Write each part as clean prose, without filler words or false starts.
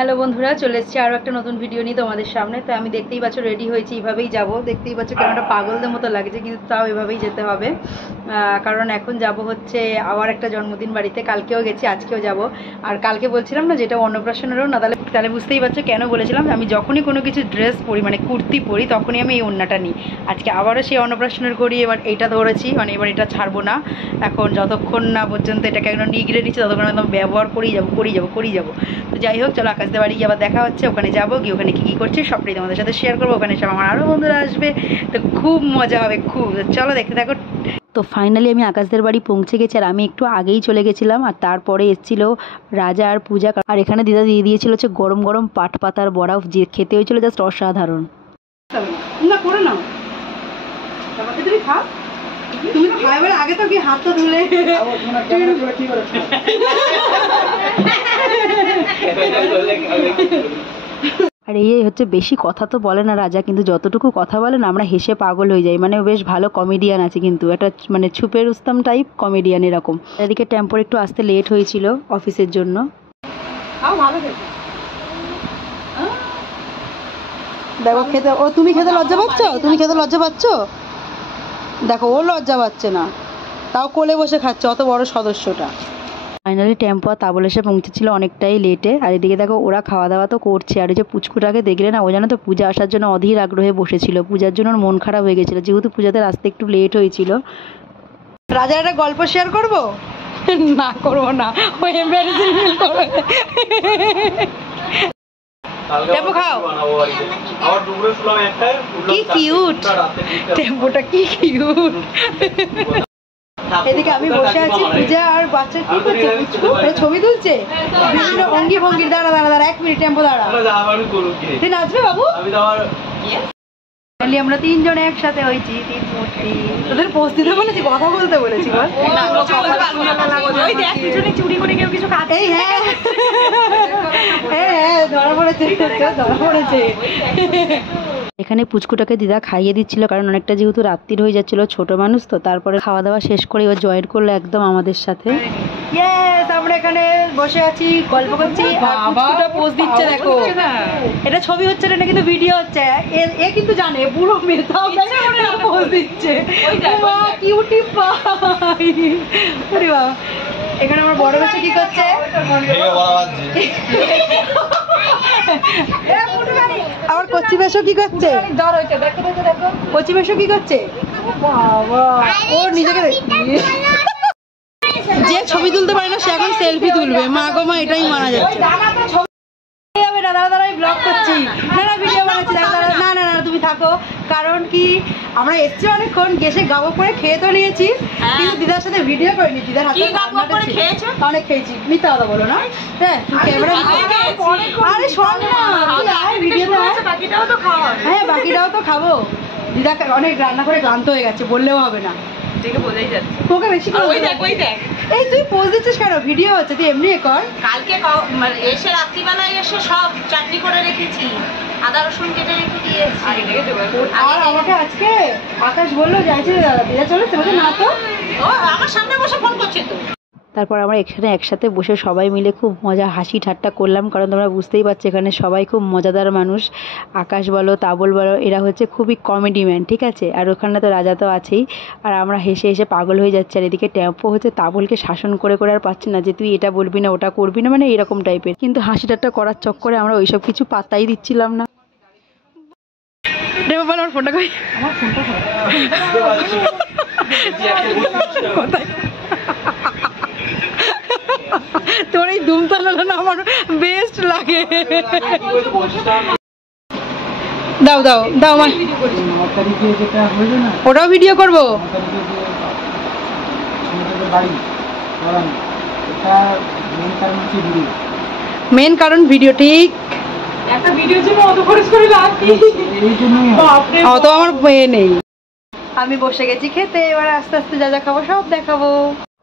Hello বন্ধুরা, চলে এসেছি আরও একটা নতুন ভিডিও নিয়ে তোমাদের সামনে। তো আমি দেখতেই পাচ্ছ রেডি হয়েছি, এইভাবেই যাব। দেখতেই পাচ্ছ কেমনটা পাগলদের মতো লাগছে, কিন্তু তাও এভাবেই যেতে হবে। কারণ এখন যাব হচ্ছে আবার একটা জন্মদিন বাড়িতে। কালকেও গেছি, আজকেও যাব। আর কালকে বলছিলাম না যেটা অন্নপ্রাশনেরও না, তাহলে বুঝতেই পারছো কেন বলেছিলাম। আমি যখনই কোনো কিছু ড্রেস পরি, মানে কুর্তি পরি, তখনই আমি এই ওড়নাটা নিই। আজকে আবারও সেই অন্নপ্রাশনের করি, এবার এইটা ধরেছি, মানে এবার এটা ছাড়বো না। এখন যতক্ষণ না পর্যন্ত এটাকে একদম নিগড়ে নিচ্ছে ততক্ষণ একদম ব্যবহার করেই যাবো। তো যাই হোক, চলো আকাশদের বাড়ি গিয়ে আবার দেখা হচ্ছে। ওখানে যাবো গিয়ে ওখানে কী করছি সবটাই তোমাদের সাথে শেয়ার করবো। ওখানে সব আমার আরও বন্ধুরা আসবে, তো খুব মজা হবে, খুব। চলো দেখতে থাকো। তো ফাইনালি আমি আকাশদের বাড়ি পৌঁছে গেছি, আর আমি একটু আগেই চলে গেছিলাম। আর তারপরে এসেছিলো রাজা আর পূজা। আর এখানে দিদা দিয়ে দিয়েছিল হচ্ছে গরম গরম পাট পাতার বড়া, যে খেতে হয়েছিল জাস্ট অসাধারণ। না করে নাও, তুমি খাও। তুমি তো খাই বলে আগে তো কি হাতটা ধুলে। আর এই হচ্ছে বেশি কথা তো বলে না রাজা, কিন্তু যতটুকু কথা বলে না আমরা হেসে পাগল হয়ে যাই। মানে বেশ ভালো কমেডিয়ান আছে, কিন্তু একটা মানে ছুপে রুস্তম টাইপ কমেডিয়ান এরকম। এদিকে টেম্পোর একটু আসতে লেট হয়েছিল অফিসের জন্য। দেখো খেতে, ও তুমি খেতে লজ্জা পাচ্ছ? দেখো ও লজ্জা পাচ্ছে না, তাও কোলে বসে খাচ্ছে, অত বড় সদস্যটা। ফাইনালি টেম্পো আর তাবল এসে পৌঁছেছিল অনেকটাই লেটে। আর এদিকে দেখো ওরা খাওয়া দাওয়া তো করছে। আর এই যে পুচকুটাকে দেখলে না, ও জানো তো পূজা আসার জন্য অধীর আগ্রহে বসেছিল। পূজার জন্য ওর মন খারাপ হয়ে গেছিলো, যেহেতু পূজাতে আসতে একটু লেট হয়েছিল। রাজার একটা গল্প শেয়ার করবো? না করবো না, ও এমবারেসিং ফিল করবে। টেম্পো খাও। কি কিউট টেম্পোটা, কি কিউট। এদিকে আমি বসে আছি, পূজা আর বাচ্চা কি করছে, ছবি তুলছে বিভিন্ন অঙ্গি ভঙ্গির। দাঁড়া 1 মিনিট, টেম্পো দাঁড়া। তুই নাচবে বাবু? আমরা 3 জন একসাথে হয়েছি, 3 মূর্তি। তোদের পোস্ট দিতে বলেছি, কথা বলতে বলেছি। চুরি করে কেউ কিছু খাচ্ছে। এই হ্যাঁ ধরা পড়েছে। এখানে পুচকুটাকে দিদা খাইয়ে দিচ্ছিল, কারণ অনেকটা যেহেতু রাত্রির হয়ে যাচ্ছিল, ছোট মানুষ তো। তারপরে খাওয়া দাওয়া শেষ করে ও জয়েন করলো একদম আমাদের সাথে। আমরা এখানে বসে আছি, গল্প করছি, আর পুচকুটা পোজ দিচ্ছে। দেখো এটা ছবি হচ্ছে না, কিন্তু ভিডিও হচ্ছে। এ কিন্তু জানে বুড়ো মেয়ে, তাও পোজ দিচ্ছে। Cutie pie. এখানে আমার বড় বসে কি করছে, আমার কচি বেশো কি করছে, কচি বেশো কি করছে। বাবা ও নিজেকে যে ছবি তুলতে পারে না সে এখন সেলফি তুলবে। মা গো মা, এটাই মানা যাচ্ছে। দাঁড়া ব্লগ করছি, না ভিডিও বানাচ্ছি। না তুমি থাকো। কারণ কি, আমরা এসছি অনেকক্ষণ, গেছে গাবো করে খেয়ে তো নিয়েছি, কিন্তু দিদার সাথে ভিডিও করিনি। দিদার হাতে অনেক খেয়েছি, মিথ্যা কথা বলো না। হ্যাঁ আরে শোন না, হ্যাঁ বাকিটাও তো খাবো। দিদা অনেক রান্না করে ক্লান্ত হয়ে গেছে, বললেও হবে না। তোকে বেশি এই তুই পোজ দিচ্ছিস কেন? ভিডিও হচ্ছে, তুই এমনি কর। কালকে এসে রাত্রিবেলায় এসে সব চাটনি করে রেখেছি, আদা রসুন কেটে রেখে দিয়েছি। আর আমাকে আজকে আকাশ বললো যাইছে দিদা চলে, তোমাকে না তো ও আমার সামনে বসে ফোন করছে তো। তারপর আমরা এখানে একসাথে বসে সবাই মিলে খুব মজা হাসি ঠাট্টা করলাম, কারণ তোমরা বুঝতেই পারছো এখানে সবাই খুব মজাদার মানুষ। আকাশ বলো, তাবল বলো, এরা হচ্ছে খুবই কমেডি ম্যান, ঠিক আছে। আর ওখানে তো রাজা তো আছেই। আর আমরা হেসে হেসে পাগল হয়ে যাচ্ছি। আর এদিকে টেম্পো হচ্ছে তাবলকে শাসন করে আর পাচ্ছে না, যে তুই এটা বলবি না, ওটা করবি না, মানে এরকম টাইপের। কিন্তু হাসি ঠাট্টা করার চক্করে আমরা ওইসব কিছু পাত্তাই দিচ্ছিলাম না। আমার ফোনটা কই, আমার ফোনটা কোথায়? তোর এই দুমতালা না আমার বেস্ট লাগে। দাও মা, ওটাও ভিডিও করবো। মেন কারণ ভিডিও, ঠিক। একটা ভিডিওর জন্য অত খরচ করে লাভ কি, অত আমার মেয়ে নেই। আমি বসে গেছি খেতে, এবার আস্তে আস্তে যা খাবো সব দেখাবো।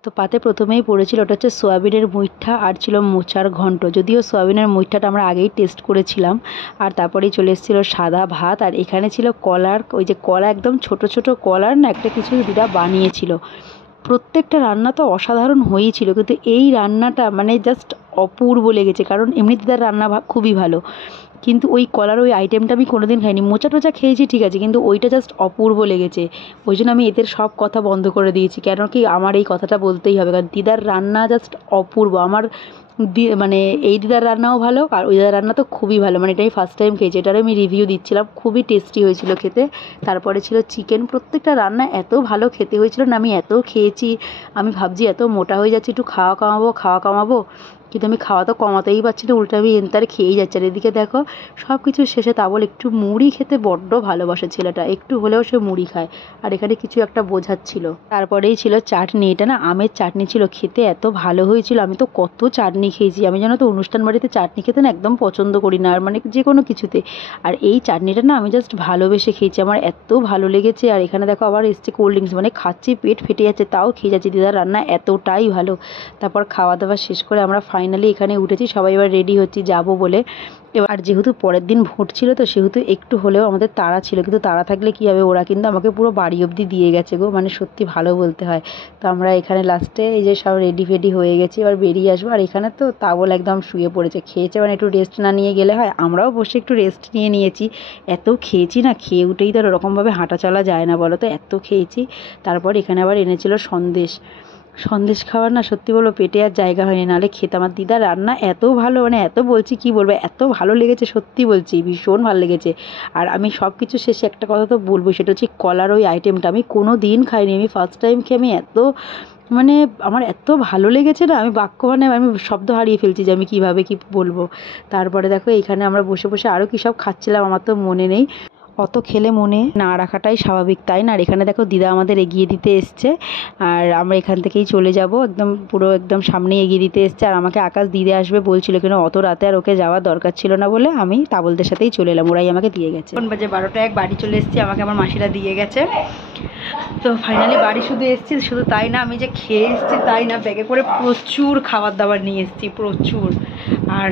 তো পাতে প্রথমেই পড়েছিল ওটা হচ্ছে সোয়াবিনের মুইঠা, আর ছিল মোচার ঘন্ট। যদিও সোয়াবিনের মুইঠাটা আমরা আগেই টেস্ট করেছিলাম। আর তারপরেই চলে এসেছিলো সাদা ভাত, আর এখানে ছিল কলার, ওই যে কলা একদম ছোট ছোট কলার না, একটা কিছু দিদা বানিয়েছিল। প্রত্যেকটা রান্না তো অসাধারণ হয়েছিল, কিন্তু এই রান্নাটা মানে জাস্ট অপূর্ব লেগেছে। কারণ এমনি দিদার রান্না খুবই ভালো, কিন্তু ওই কলার ওই আইটেমটা আমি কোনোদিন খাইনি। মোচা টোচা খেয়েছি ঠিক আছে, কিন্তু ওইটা জাস্ট অপূর্ব লেগেছে। ওই জন্য আমি এদের সব কথা বন্ধ করে দিয়েছি, কেন কি আমার এই কথাটা বলতেই হবে, কারণ দিদার রান্না জাস্ট অপূর্ব। আমার মানে এই দিদার রান্নাও ভালো, আর ওই দিদার রান্না তো খুবই ভালো। মানে এটা আমি ফার্স্ট টাইম খেয়েছি, এটারও আমি রিভিউ দিচ্ছিলাম, খুবই টেস্টি হয়েছিল খেতে। তারপরে ছিল চিকেন। প্রত্যেকটা রান্না এত ভালো খেতে হয়েছিল না, আমি এত খেয়েছি। আমি ভাবছি এত মোটা হয়ে যাচ্ছি, একটু খাওয়া কমাবো, কিন্তু আমি খাওয়া তো কমাতেই পারছি না, উল্টো আমি এনতারে খেয়েই যাচ্ছি। আর এদিকে দেখো সব কিছু শেষে তা বলে একটু মুড়ি খেতে বড্ড ভালোবাসে ছেলেটা, একটু হলেও সে মুড়ি খায়। আর এখানে কিছু একটা বোঝাচ্ছিল। তারপরেই ছিল চাটনি। এটা না আমের চাটনি ছিল, খেতে এত ভালো হয়েছিল। আমি তো কত চাটনি খেয়েছি, আমি জানো তো অনুষ্ঠান বাড়িতে চাটনি খেতে না একদম পছন্দ করি না, আর মানে যে কোনো কিছুতে। আর এই চাটনিটা না আমি জাস্ট ভালোবেসে খেয়েছি, আমার এত ভালো লেগেছে। আর এখানে দেখো আবার এসছে কোল্ড ড্রিঙ্কস, মানে খাচ্ছি পেট ফেটে যাচ্ছে তাও খেয়ে যাচ্ছি। দিদার রান্না এতটাই ভালো। তারপর খাওয়া দাওয়া শেষ করে আমরা ফাইনালি এখানে উঠেছি, সবাই এবার রেডি হচ্ছি যাবো বলে। এবার যেহেতু পরের দিন ভোট ছিল তো সেহেতু একটু হলেও আমাদের তাড়া ছিল, কিন্তু তাড়া থাকলে কী হবে, ওরা কিন্তু আমাকে পুরো বাড়ি অবধি দিয়ে গেছে গো, মানে সত্যি ভালো বলতে হয়। তো আমরা এখানে লাস্টে এই যে সব রেডি ফেডি হয়ে গেছি, এবার বেরিয়ে আসবো। আর এখানে তো তাবল একদম শুয়ে পড়েছে, খেয়েছে, মানে একটু রেস্ট না নিয়ে গেলে হয়। আমরাও বসে একটু রেস্ট নিয়ে নিয়েছি, এত খেয়েছি না, খেয়ে উঠেই তো ওরকমভাবে হাঁটা চলা যায় না বলো তো, এত খেয়েছি। তারপর এখানে আবার এনেছিল সন্দেশ খাওয়ার না সত্যি বলবো পেটে আর জায়গা হয়নি, নাহলে খেতাম। আমার দিদা রান্না এত ভালো, মানে এত বলছি কি বলবো, এত ভালো লেগেছে, সত্যি বলছি ভীষণ ভালো লেগেছে। আর আমি সব কিছু শেষে একটা কথা তো বলবো, সেটা হচ্ছে কলার ওই আইটেমটা আমি কোনো দিন খাইনি, আমি ফার্স্ট টাইম খেয়ে আমি মানে আমার এত ভালো লেগেছে না, আমি মানে আমি শব্দ হারিয়ে ফেলছি যে আমি কীভাবে কী বলবো। তারপরে দেখো এখানে আমরা বসে বসে আরও কী সব খাচ্ছিলাম, আমার তো মনে নেই। অত খেলে মনে না রাখাটাই স্বাভাবিক, তাই না? আর এখানে দেখো দিদা আমাদের এগিয়ে দিতে এসছে, আর আমরা এখান থেকেই চলে যাব, একদম পুরো একদম সামনেই এগিয়ে দিতে এসছে। আর আমাকে আকাশ দিতে আসবে বলছিল, কিন্তু অত রাতে আর ওকে যাওয়ার দরকার ছিল না বলে আমি তাবলদের সাথেই চলে এলাম, ওরাই আমাকে দিয়ে গেছে। এখন বাজে 12টা 1, বাড়ি চলে এসেছি, আমাকে আমার মাসিরা দিয়ে গেছে। তো ফাইনালি বাড়ি শুধু এসেছি, শুধু তাই না আমি যে খেয়ে এসেছি তাই না, ব্যাগে করে প্রচুর খাবার দাবার নিয়ে এসেছি, প্রচুর। আর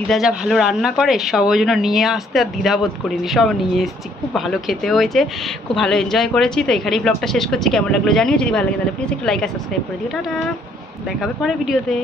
দিদা যা ভালো রান্না করে সব ওই জন্য নিয়ে আসতে আর দ্বিধাবোধ করিনি, সব নিয়ে এসেছি। খুব ভালো খেতে হয়েছে, খুব ভালো এনজয় করেছি। তো এখানেই ব্লগটা শেষ করছি, কেমন লাগলো জানিও, যদি ভালো লাগে তাহলে প্লিজ একটু লাইক আর সাবস্ক্রাইব করে দিও। টাটা, দেখা হবে পরের ভিডিওতে।